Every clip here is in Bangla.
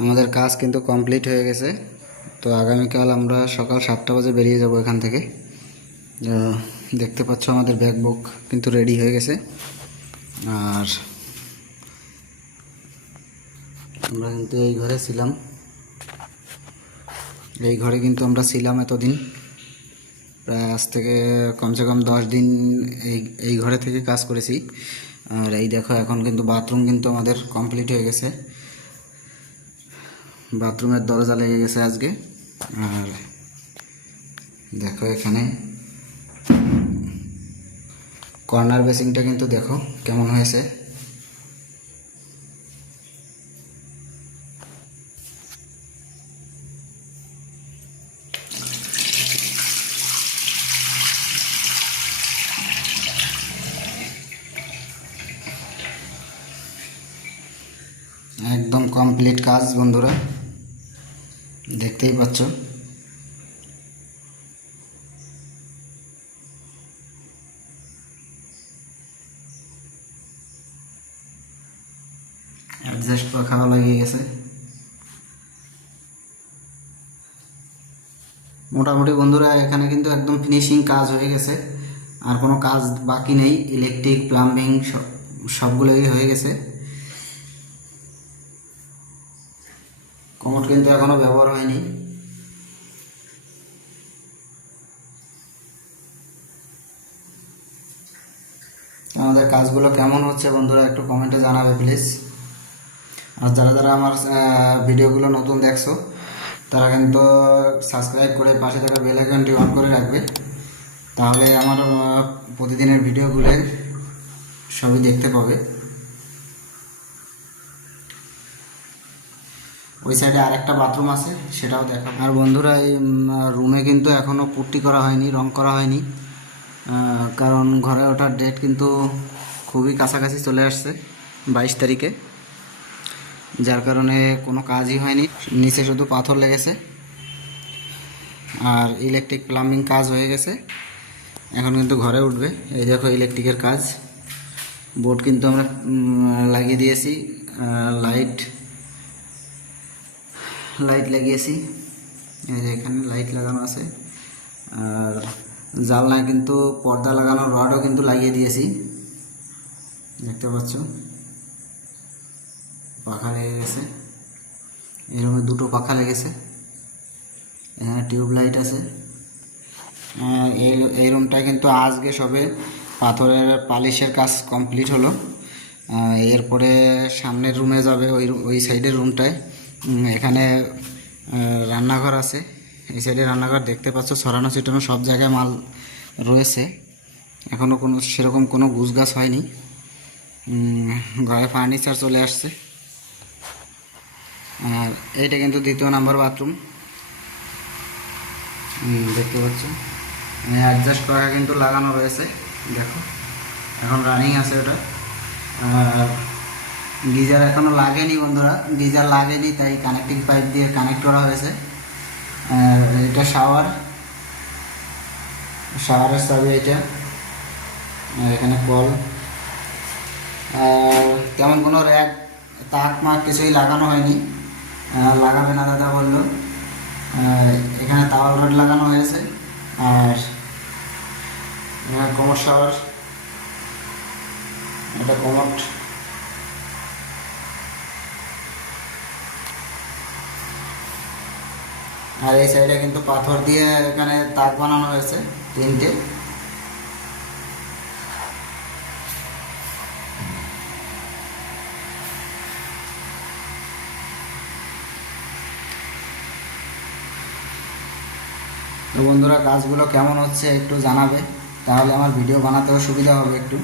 আমাদের কাজ কিন্তু কমপ্লিট হয়ে গেছে। তো আগামীকাল আমরা সকাল সাতটা বাজে বেরিয়ে যাব এখান থেকে। দেখতে পাচ্ছ আমাদের ব্যাগ বুক কিন্তু রেডি হয়ে গেছে। আর আমরা কিন্তু এই ঘরে ছিলাম। এই ঘরে কিন্তু আমরা ছিলাম এতদিন। প্রায় আজ থেকে কমসে কম দশ দিন এই এই ঘরে থেকে কাজ করেছি। আর এই দেখো, এখন কিন্তু বাথরুম কিন্তু আমাদের কমপ্লিট হয়ে গেছে। বাথরুমের দরজা লেগে গেছে আজকে। আর দেখো এখানে কর্নার বেসিংটা কিন্তু দেখো কেমন হয়েছে। একদম কমপ্লিট কাজ বন্ধুরা। দেখতেই পাচ্ছ। অ্যাডজাস্ট পাখাও লাগিয়ে গেছে। মোটামুটি বন্ধুরা, এখানে কিন্তু একদম ফিনিশিং কাজ হয়ে গেছে। আর কোনো কাজ বাকি নেই। ইলেকট্রিক প্লাম্বিং সব সবগুলোই হয়ে গেছে। কমোড কিন্তু এখনও ব্যবহার হয়নি। আমাদের কাজগুলো কেমন হচ্ছে বন্ধুরা একটু কমেন্টে জানাবে প্লিজ আর যারা যারা আমার ভিডিওগুলো নতুন দেখছ, তারা কিন্তু সাবস্ক্রাইব করে পাশে থাকা বেল আইকনটি অন করে রাখবে। তাহলে আমার প্রতিদিনের ভিডিওগুলো সবই দেখতে পাবে। ওই সাইডে আর একটা বাথরুম আছে, সেটাও দেখা আর বন্ধুরা, এই রুমে কিন্তু এখনও পুট্টি করা হয়নি, রং করা হয়নি। কারণ ঘরে ওঠার ডেট কিন্তু খুবই কাছাকাছি চলে আসছে, বাইশ তারিখে। যার কারণে কোনো কাজই হয়নি। নিচে শুধু পাথর লেগেছে। আর ইলেকট্রিক প্লাম্বিং কাজ হয়ে গেছে। এখন কিন্তু ঘরে উঠবে। এই দেখো ইলেকট্রিকের কাজ। বোর্ড কিন্তু আমরা লাগিয়ে দিয়েছি। লাইট লাইট লাগিয়েছি। এই যে এখানে লাইট লাগানো আছে। আর জানলায় কিন্তু, পর্দা লাগানোর রডও কিন্তু লাগিয়ে দিয়েছি। দেখতে পাচ্ছ? পাখা লেগে গেছে। এই রুমে দুটো পাখা লেগেছে। এখানে টিউব লাইট আছে এই এই রুমটায় কিন্তু আজকে সবে পাথরের পালিশের কাজ কমপ্লিট হলো। এরপরে সামনের রুমে যাবে, ওই ওই সাইডের রুমটায়। এখানে রান্নাঘর আছে। এই সাইডে রান্নাঘর দেখতে পাচ্ছ, ছড়ানো ছিটানো সব জায়গায় মাল রয়েছে। এখনও কোনো, সেরকম কোনো গুছগাছ হয়নি। ঘরে ফার্নিচার চলে আসছে। আর এইটা কিন্তু দ্বিতীয় নাম্বার বাথরুম দেখতে পাচ্ছ। অ্যাডজাস্ট করা কিন্তু লাগানো রয়েছে, দেখো। এখন রানিং আছে ওটা। আর গিজার এখনও লাগেনি বন্ধুরা, গিজার লাগেনি, তাই কানেক্টিং পাইপ দিয়ে কানেক্ট করা হয়েছে। এটা শাওয়ার শাওয়ারের চাবি এটা। এখানে কল। তেমন কোনো র্যাক তাক মাক কিছুই লাগানো হয়নি। লাগাবে না দাদা বলল। এখানে তাওয়াল রড লাগানো হয়েছে। আর কোমর শাওয়ার এটা কোমট আর এই সাইডে কিন্তু পাথর দিয়ে এখানে তাক বানানো হয়েছে, তিনটে। তো বন্ধুরা কাজগুলো কেমন হচ্ছে একটু জানাবে, তাহলে আমার ভিডিও বানাতেও সুবিধা হবে একটু।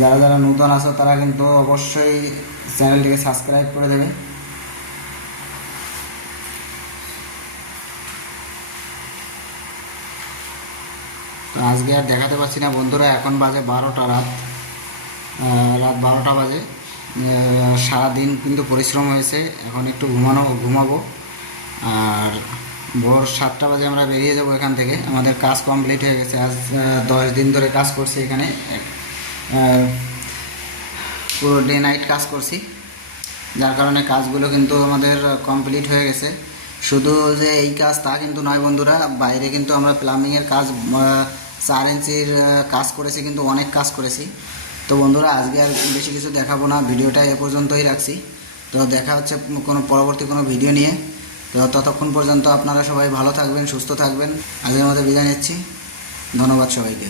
যারা যারা নতুন আছো, তারা কিন্তু অবশ্যই চ্যানেলটিকে সাবস্ক্রাইব করে দেবে। আজকে আর দেখাতে পারছি না। বন্ধুরা, এখন বাজে বারোটা রাত। রাত বারোটা বাজে। সারাদিন কিন্তু পরিশ্রম হয়েছে। এখন একটু ঘুমানো, ঘুমাবো। আর ভোর সাতটা বাজে আমরা বেরিয়ে যাব এখান থেকে। আমাদের কাজ কমপ্লিট হয়ে গেছে। আজ দশ দিন ধরে কাজ করছি এখানে। পুরো ডে নাইট কাজ করছি। যার কারণে কাজগুলো কিন্তু আমাদের কমপ্লিট হয়ে গেছে। শুধু যে এই কাজ তা কিন্তু নয় বন্ধুরা, বাইরে কিন্তু আমরা প্লাম্বিংয়ের কাজ চার ইঞ্চির কাজ করেছি, কিন্তু অনেক কাজ করেছি। তো বন্ধুরা, আজকে আর বেশি কিছু দেখাবো না, ভিডিওটা এ পর্যন্তই রাখছি। তো দেখা হচ্ছে কোনো পরবর্তী কোনো ভিডিও নিয়ে। তো ততক্ষণ পর্যন্ত আপনারা সবাই ভালো থাকবেন, সুস্থ থাকবেন। আজকের মধ্যে বিদায় নিচ্ছি। ধন্যবাদ সবাইকে।